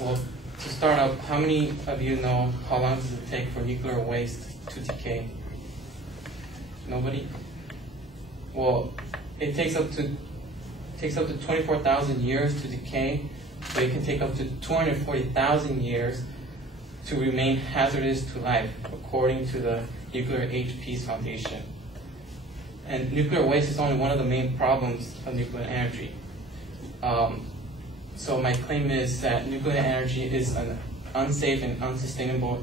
Well, to start up, how many of you know how long does it take for nuclear waste to decay? Nobody? Well, it takes up to 24,000 years to decay, but it can take up to 240,000 years to remain hazardous to life, according to the Nuclear Age Peace Foundation. And nuclear waste is only one of the main problems of nuclear energy. So my claim is that nuclear energy is an unsafe and unsustainable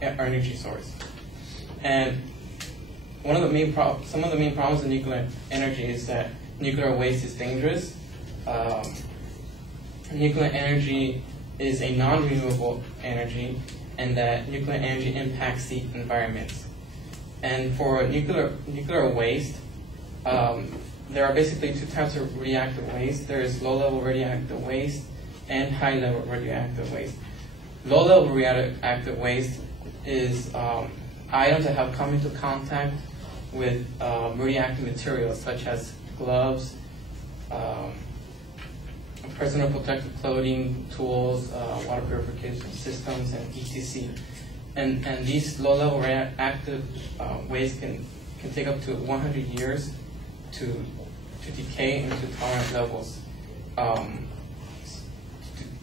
energy source. And some of the main problems of nuclear energy is that nuclear waste is dangerous. Nuclear energy is a non-renewable energy, and that nuclear energy impacts the environment. And for nuclear waste, there are basically two types of radioactive waste. There is low-level radioactive waste and high-level radioactive waste. Low-level radioactive waste is items that have come into contact with radioactive materials such as gloves, personal protective clothing, tools, water purification systems, and etc. And these low-level radioactive waste can take up to 100 years to decay into tolerant levels,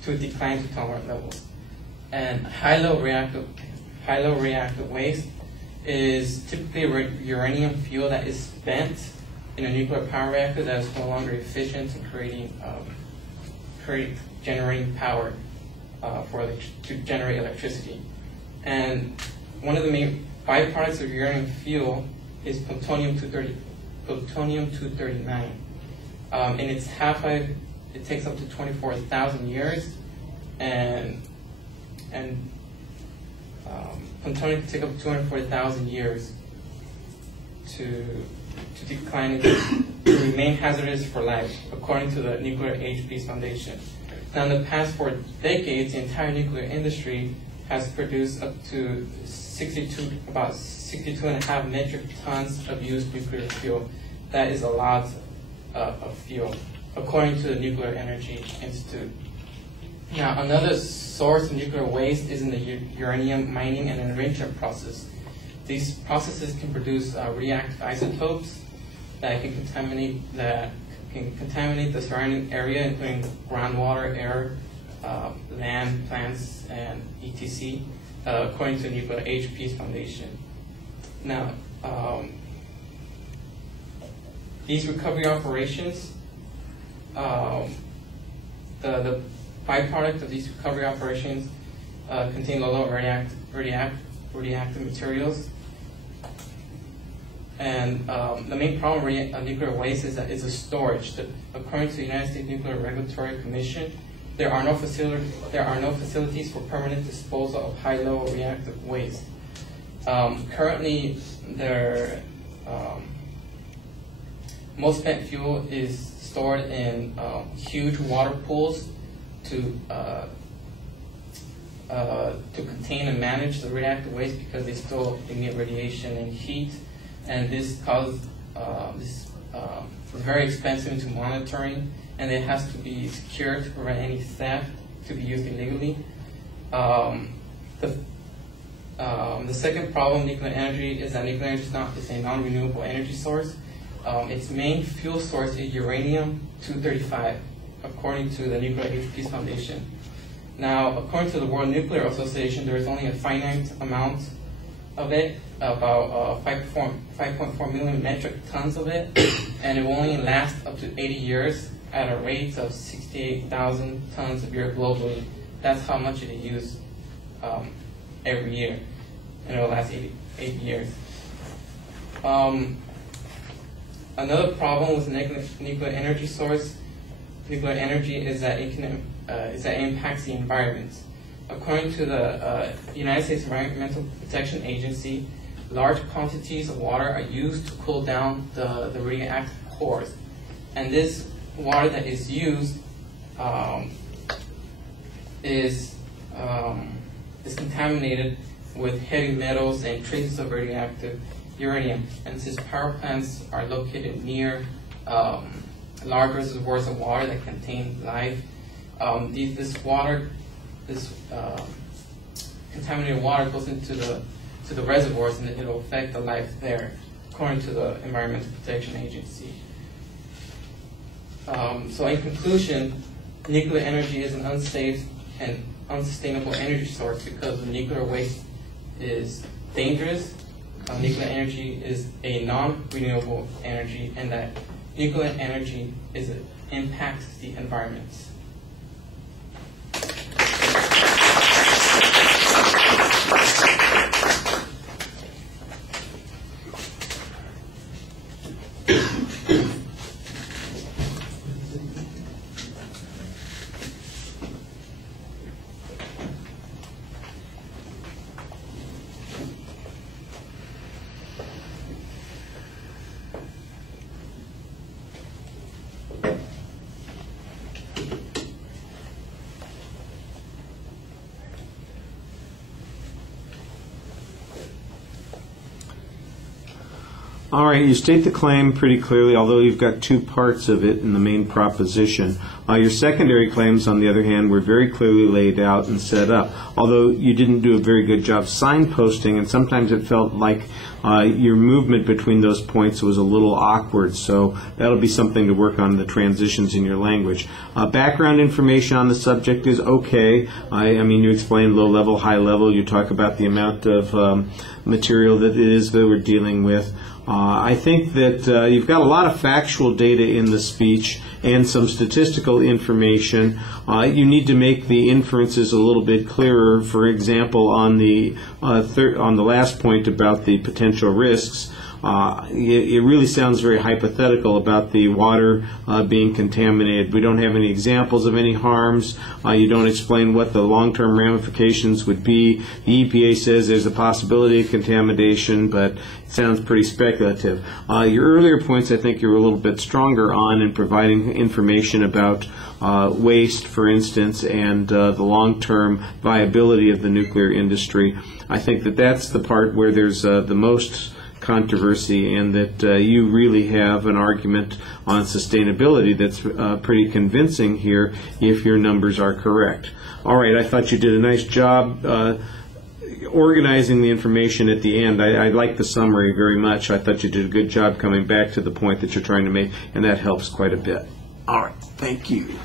to decline to tolerant levels. And high-level radioactive waste is typically uranium fuel that is spent in a nuclear power reactor that is no longer efficient in generating power to generate electricity. And one of the main byproducts of uranium fuel is plutonium-239. In its half-life, it takes up to 24,000 years, and plutonium can take up to 240,000 years to decline to remain hazardous for life, according to the Nuclear Age Peace Foundation. Now, in the past 4 decades, the entire nuclear industry has produced up to about 62.5 metric tons of used nuclear fuel. That is a lot of fuel, according to the Nuclear Energy Institute. Now, another source of nuclear waste is in the uranium mining and enrichment process. These processes can produce reactive isotopes that can contaminate the surrounding area, including groundwater, air, land, plants, and etc., according to the Nuclear Age Peace Foundation. Now, these recovery operations, the byproduct of these recovery operations contain low-level radioactive materials. And the main problem of nuclear waste is that it's a storage. According to the United States Nuclear Regulatory Commission, there are no facilities for permanent disposal of high-level radioactive waste. Currently, most spent fuel is stored in huge water pools to contain and manage the radioactive waste, because they still emit radiation and heat, and this causes very expensive to monitoring, and it has to be secured to prevent any theft to be used illegally. The second problem with nuclear energy is that nuclear energy is a non-renewable energy source. Its main fuel source is uranium-235, according to the Nuclear Age Peace Foundation. Now, according to the World Nuclear Association, there is only a finite amount of it, about 5.4 million metric tons of it, and it will only last up to 80 years at a rate of 68,000 tons a year globally. That's how much it is used every year, and it will last 80 years. Another problem with nuclear energy source, nuclear energy, is that it impacts the environment. According to the United States Environmental Protection Agency, large quantities of water are used to cool down the radioactive cores, and this water that is used is contaminated with heavy metals and traces of radioactive uranium. And since power plants are located near large reservoirs of water that contain life. This contaminated water goes into the reservoirs, and it will affect the life there, according to the Environmental Protection Agency. So in conclusion, nuclear energy is an unsafe and unsustainable energy source because the nuclear waste is dangerous. Nuclear energy is a non-renewable energy, and that nuclear energy impacts the environment. All right, you state the claim pretty clearly, although you've got two parts of it in the main proposition. Your secondary claims, on the other hand, were very clearly laid out and set up, although you didn't do a very good job signposting, and sometimes it felt like your movement between those points was a little awkward, so that'll be something to work on, the transitions in your language. Background information on the subject is okay. I mean, you explain low level, high level, you talk about the amount of material that it is that we're dealing with. I think that you've got a lot of factual data in the speech and some statistical information. You need to make the inferences a little bit clearer. For example, on the last point about the potential risks, it really sounds very hypothetical about the water being contaminated. We don't have any examples of any harms. You don't explain what the long-term ramifications would be. The EPA says there's a possibility of contamination, but it sounds pretty speculative. Your earlier points, I think, you're a little bit stronger on in providing information about waste, for instance, and the long-term viability of the nuclear industry. I think that that's the part where there's the most controversy, and that you really have an argument on sustainability that's pretty convincing here if your numbers are correct. All right, I thought you did a nice job organizing the information at the end. I like the summary very much. I thought you did a good job coming back to the point that you're trying to make, and that helps quite a bit. All right, thank you.